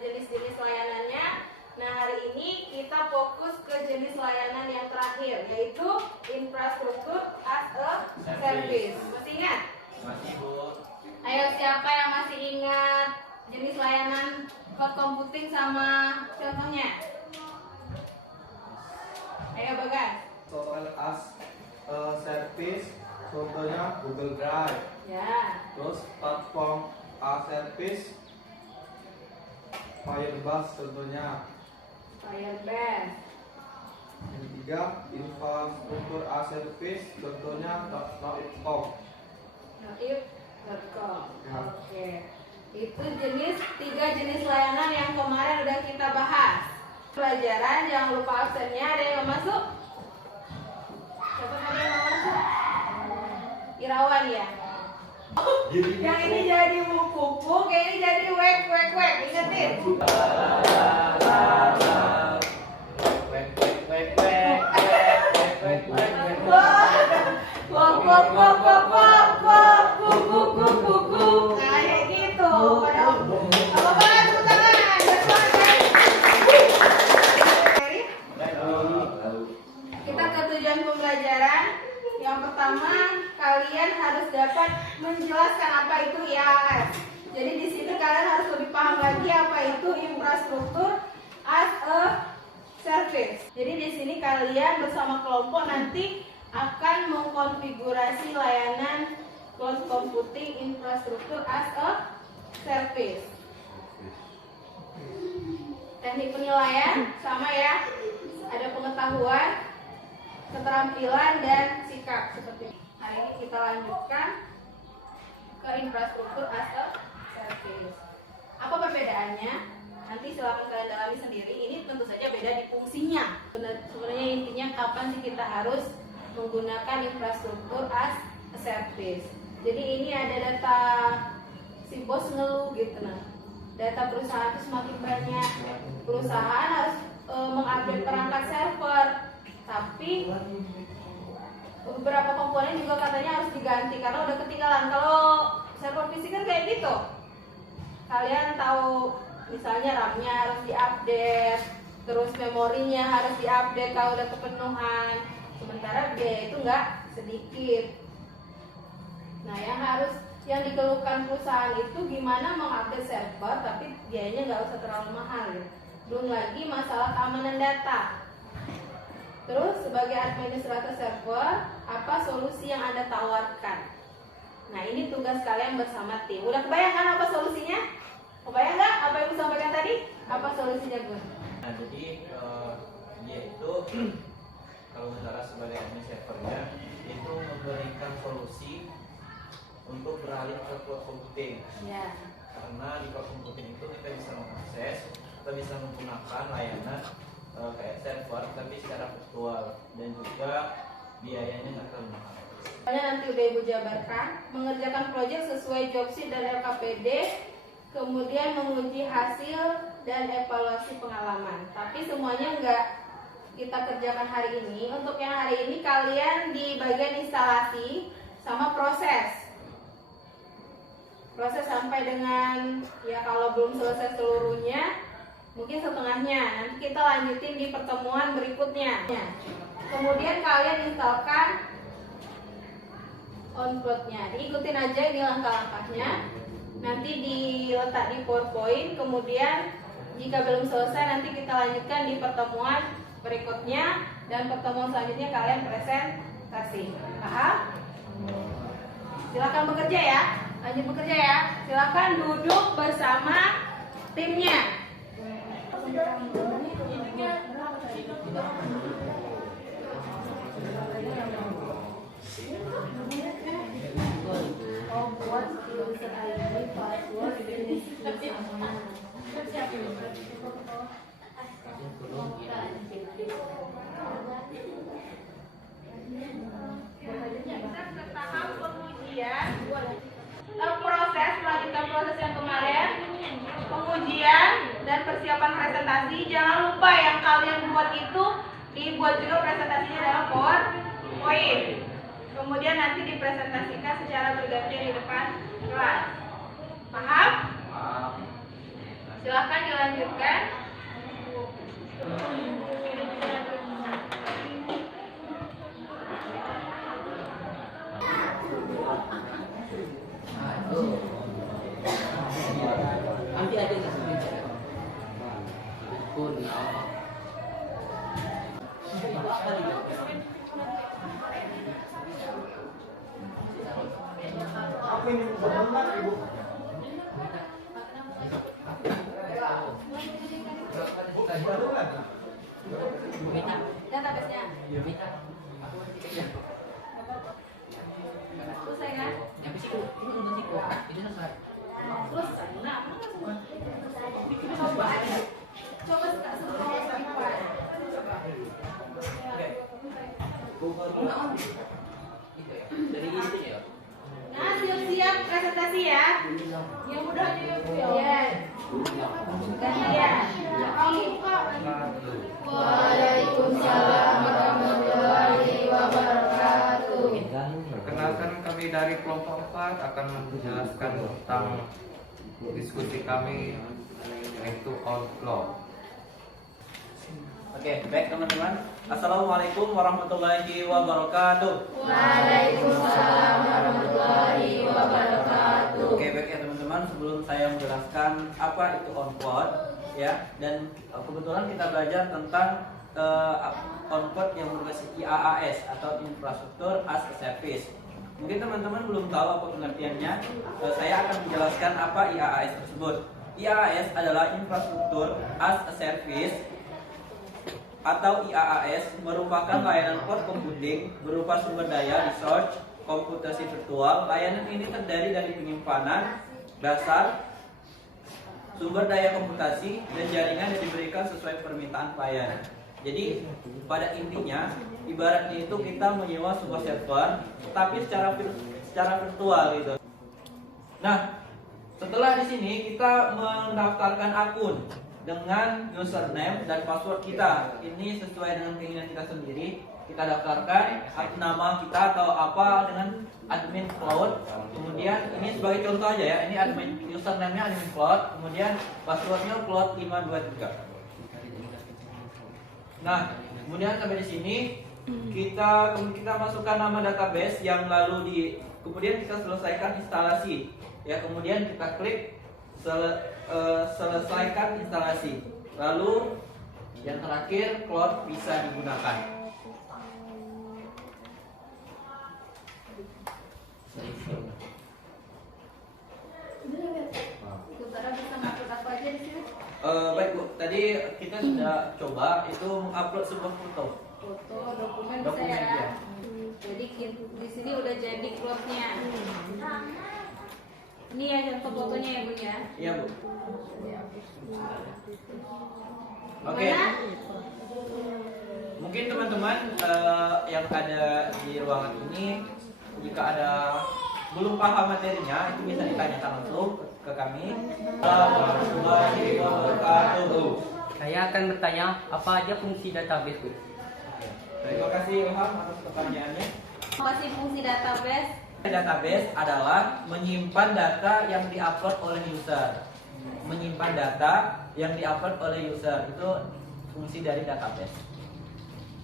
jenis-jenis layanannya. Nah, hari ini kita fokus ke jenis layanan yang terakhir, yaitu infrastruktur as a service. Masih ingat? Masih, Bu. Ayo, siapa yang masih ingat jenis layanan cloud computing sama contohnya? Ayo, Bagas. Software as a service, contohnya Google Drive. Ya. Terus platform as service, Firebase contohnya. Firebase. Yang ketiga, infrastruktur as service, contohnya Notif.com. Notif.com. Ya. Oke. Itu tiga jenis layanan yang kemarin udah kita bahas. Pelajaran, jangan lupa absennya. Ada yang mau masuk? Siapa tadi yang mau masuk? Irawan ya? Yang ini jadi buku, yang ini jadi wek. Ingetin. Kayak gitu. Apa banget tepuk tangan? Kita ke tujuan pembelajaran. Yang pertama, kalian harus dapat menjelaskan apa itu IaaS. Jadi di sini kalian harus lebih paham lagi apa itu infrastruktur as a service. Jadi di sini kalian bersama kelompok nanti akan mengkonfigurasi layanan cloud computing infrastruktur as a service. Teknik penilaian sama ya. Ada pengetahuan, keterampilan dan sikap seperti ini. Hari ini kita lanjutkan ke infrastruktur as a service. Apa perbedaannya? Nanti silakan kalian dalami sendiri. Ini tentu saja beda di fungsinya. Sebenarnya intinya kapan sih kita harus menggunakan infrastruktur as a service. Jadi ini ada data si bos ngeluh gitu nah. Data perusahaan itu semakin banyak. Perusahaan harus mengupdate perangkat server. Tapi beberapa komponen juga katanya harus diganti karena udah ketinggalan. Kalau server fisik kan kayak gitu. Kalian tahu misalnya RAM-nya harus diupdate, terus memorinya harus diupdate kalau udah kepenuhan. Sementara biaya itu enggak sedikit. Nah, yang dikeluhkan perusahaan itu gimana mengupdate server tapi biayanya nggak usah terlalu mahal ya. Belum lagi masalah keamanan data. Terus sebagai administrator server, apa solusi yang Anda tawarkan? Nah, ini tugas kalian bersama tim. Udah kebayangkan apa solusinya? Kebayang nggak apa yang disampaikan tadi? Apa solusinya, Gun? Nah, jadi dia itu kalau bicara sebagai admin servernya itu memberikan solusi untuk beralih ke cloud computing. Ya. Karena di cloud computing itu kita bisa mengakses, kita bisa menggunakan layanan kayak server tapi secara virtual dan juga biayanya nggak terlalu mahal. Nanti udah Ibu jabarkan, mengerjakan proyek sesuai job sheet dan LKPD, kemudian menguji hasil dan evaluasi pengalaman. Tapi semuanya nggak kita kerjakan hari ini. Untuk yang hari ini kalian di bagian instalasi sama proses sampai dengan ya kalau belum selesai seluruhnya mungkin setengahnya. Nanti kita lanjutin di pertemuan berikutnya. Kemudian kalian instalkan onboard-nya. Diikutin aja ini langkah-langkahnya. Nanti diletak di PowerPoint. Kemudian jika belum selesai nanti kita lanjutkan di pertemuan berikutnya dan pertemuan selanjutnya kalian presentasi. Paham? Silakan bekerja ya. Lanjut bekerja ya. Silakan duduk bersama timnya. Tahap pengujian, proses melanjutkan proses yang kemarin, pengujian dan persiapan presentasi. Jangan lupa yang kalian buat itu dibuat juga presentasinya dalam PowerPoint. Kemudian nanti dipresentasikan secara bergantian di depan kelas. Paham? Silakan dilanjutkan. Nanti ada yang pun Apa ini benar ibu? Database-nya. Selesai kan? Yang sih ini udah sih kok. Itu selesai. Selesai. Nah, coba aja. Coba sebelum simpan. Itu ya. Dari itu ya. Nah, siap-siap presentasi ya. Yang mudah aja ya, Bu. Ya. Gantian. Waalaikumsalam warahmatullahi wabarakatuh. Perkenalkan, kami dari kelompok 4 akan menjelaskan tentang diskusi kami yaitu outlaw. Oke, baik teman-teman. Assalamualaikum warahmatullahi wabarakatuh. Waalaikumsalam warahmatullahi wabarakatuh. Oke, baik ya teman-teman. Sebelum saya menjelaskan apa itu on-cloud, ya, dan kebetulan kita belajar tentang on-cloud yang berbasis IaaS atau Infrastructure as a Service. Mungkin teman-teman belum tahu apa pengertiannya. Saya akan menjelaskan apa IaaS tersebut. IaaS adalah Infrastructure as a Service atau IaaS merupakan layanan cloud computing berupa sumber daya research, komputasi virtual. Layanan ini terdiri dari penyimpanan dasar, sumber daya komputasi, dan jaringan yang diberikan sesuai permintaan klien. Jadi pada intinya ibaratnya itu kita menyewa sebuah server tapi secara virtual gitu. Nah, setelah di sini kita mendaftarkan akun dengan username dan password kita. Ini sesuai dengan keinginan kita sendiri. Kita daftarkan nama kita atau apa dengan admin cloud. Kemudian ini sebagai contoh aja ya. Ini admin username-nya admin cloud, kemudian passwordnya cloud 523. Nah, kemudian sampai di sini kita masukkan nama database yang lalu kemudian kita selesaikan instalasi. Ya, kemudian kita klik selesaikan instalasi. Lalu yang terakhir cloud bisa digunakan. Saudara bisa ngupload apa aja di sini? Baik Bu, tadi kita sudah coba itu mengupload sebuah foto. Foto, dokumen bisa Dokumen, ya. ya. Jadi di sini udah jadi cloud-nya. Ini ya contoh fotonya ya, Bu ya. Iya Bu. Oke. Mana? Mungkin teman-teman yang ada di ruangan ini jika ada belum paham materinya itu bisa ditanyakan langsung ke kami. Warahmatullahi wabarakatuh. Saya akan bertanya apa aja fungsi database, Bu? Terima kasih Ilham atas pertanyaannya. Masih fungsi database. Database adalah menyimpan data yang diupload oleh user. Menyimpan data yang diupload oleh user itu fungsi dari database.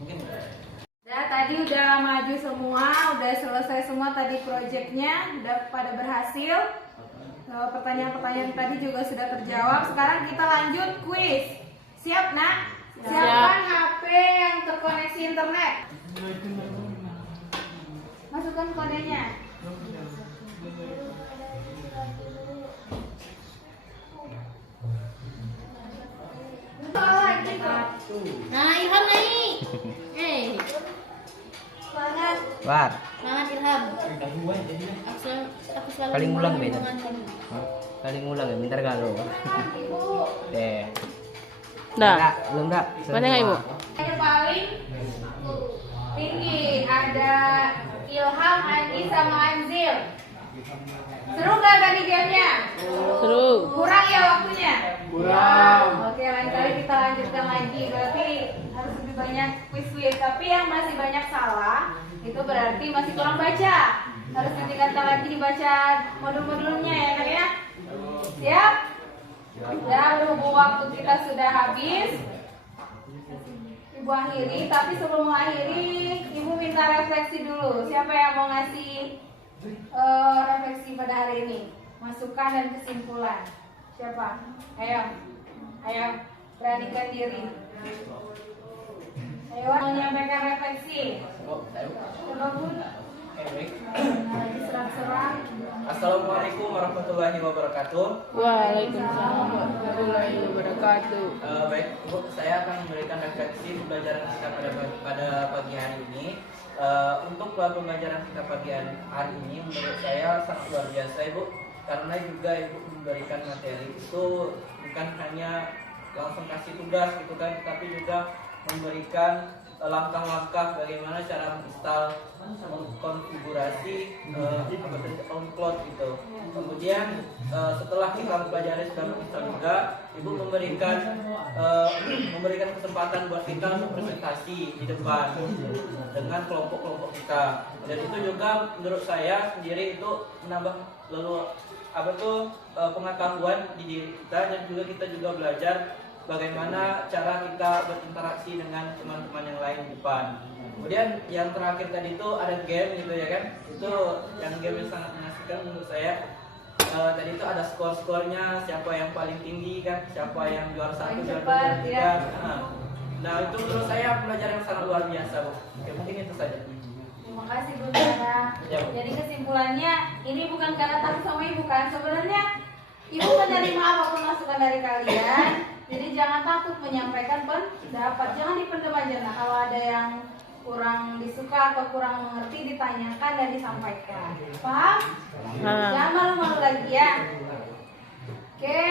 Mungkin. Nah, tadi udah maju semua, udah selesai semua tadi proyeknya, udah pada berhasil. Pertanyaan-pertanyaan tadi juga sudah terjawab. Sekarang kita lanjut kuis. Siap, Nak? Siapkan HP yang terkoneksi internet. Masukkan kodenya. Lagi kok. Nah, Ilham naik. Semangat. War. Semangat Ilham. Aku selalu Paling ulang, mengulang Beda. omongan kamu. Kali ngulang ya, bentar galau. Ibu. Deh. Dah. Belum dah. Mana nggak, Ibu? Yang paling tinggi ada Ilham, Andi, sama Anzil. Seru nggak tadi gamenya? Seru. Kurang ya waktunya? Kurang. Oke, lain kali kita lanjutkan lagi. Berarti harus lebih banyak quiz-quiz. Tapi yang masih banyak salah, itu berarti masih kurang baca. Harus ditingkatkan lagi dibaca modul-modulnya ya, Nak ya? Siap? Ya, berhubung waktu kita sudah habis, Ibu akhiri. Tapi sebelum mengakhiri, Ibu minta refleksi dulu. Siapa yang mau ngasih refleksi pada hari ini? Masukan dan kesimpulan. Siapa? Ayo, beranikan diri. Ayo, menyampaikan refleksi. Serang-serang. Assalamualaikum warahmatullahi wabarakatuh. Waalaikumsalam warahmatullahi wabarakatuh. Baik, Bu, saya akan memberikan refleksi pembelajaran kita pada pagi hari ini. Untuk pembelajaran kita pagi hari ini menurut saya sangat luar biasa, Ibu, karena juga Ibu memberikan materi itu bukan hanya langsung kasih tugas gitu kan, tapi juga memberikan langkah-langkah bagaimana cara menginstal konfigurasi on-cloud gitu. Kemudian setelah kita mempelajari sudah menginstal juga, Ibu memberikan kesempatan buat kita untuk presentasi di depan dengan kelompok-kelompok kita. Dan itu juga menurut saya sendiri itu menambah pengetahuan di diri kita, dan juga kita juga belajar bagaimana cara kita berinteraksi dengan teman-teman yang lain di depan. Kemudian yang terakhir tadi itu ada game gitu ya kan. Itu yang game yang sangat mengasihkan menurut saya. Tadi itu ada skor-skornya, siapa yang paling tinggi kan, siapa yang juara 1, juara 2, juara 3. Ya. Nah, itu menurut saya pelajaran yang sangat luar biasa, Bu. Oke, mungkin itu saja. Terima kasih Bu Tiara. Ya, Bu. Jadi kesimpulannya, ini bukan karena takut sama Ibu kan. Sebenarnya Ibu menerima apapun masukan dari kalian. Jadi jangan takut menyampaikan pendapat, jangan dipendam aja. Nah, kalau ada yang kurang disuka atau kurang mengerti, ditanyakan dan disampaikan. Paham? Jangan malu-malu lagi ya. Oke.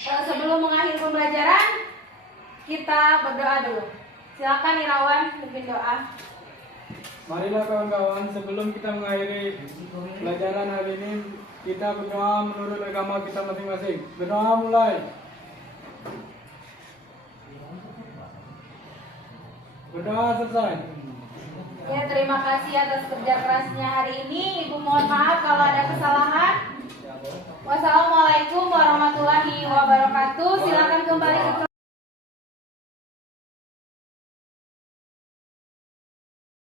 Sebelum mengakhiri pembelajaran, kita berdoa dulu. Silakan Irawan, pimpin doa. Marilah kawan-kawan, sebelum kita mengakhiri pelajaran hari ini, kita berdoa menurut agama kita masing-masing. Berdoa mulai. Berdoa selesai. Ya, terima kasih atas kerja kerasnya hari ini. Ibu mohon maaf